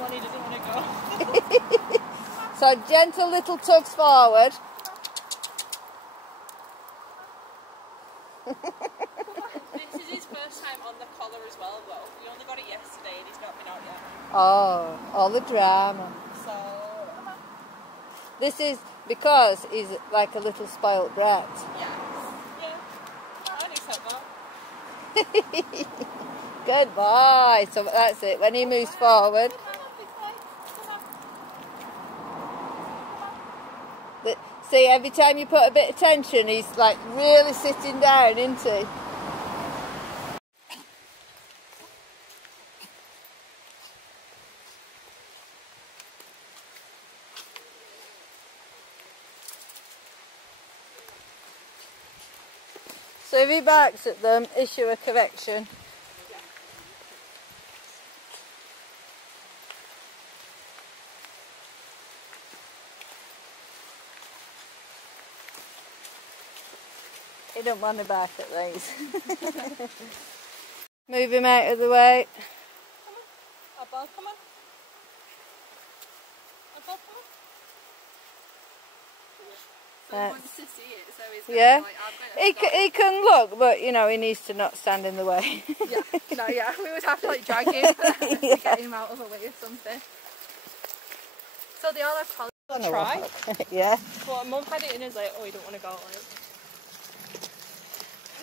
one, he doesn't want to go. So gentle little tugs forward. This is his first time on the collar as well, though. He only got it yesterday and he's not been out yet. Oh, all the drama. So... This is because he's like a little spoilt brat. Yeah. Yeah. I only said that. Good boy. So that's it. When he moves forward. See, every time you put a bit of tension, he's like really sitting down, isn't he? So if he barks at them, issue a correction. He don't want to bark at these. Move him out of the way. Come on. Oddball, come on. Oddball, come on. So he wants to see it, so he's yeah. Like, he can look, but you know, he needs to not stand in the way. Yeah, no, yeah, we would have to like drag him to get him out of the way or something. So they all have collars. Try? Yeah. But Mum had it in as like, oh, you don't want to go like.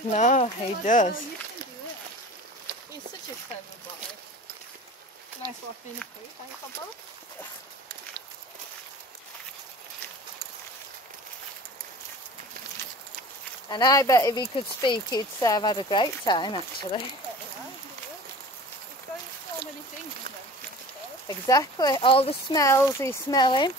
No, he does. You can do it. He's such a clever boy. Nice walking in the food, thanks, Oddball. And I bet if he could speak, he'd say I've had a great time, actually. He's got so many things he's mentioned. Exactly. All the smells he's smelling.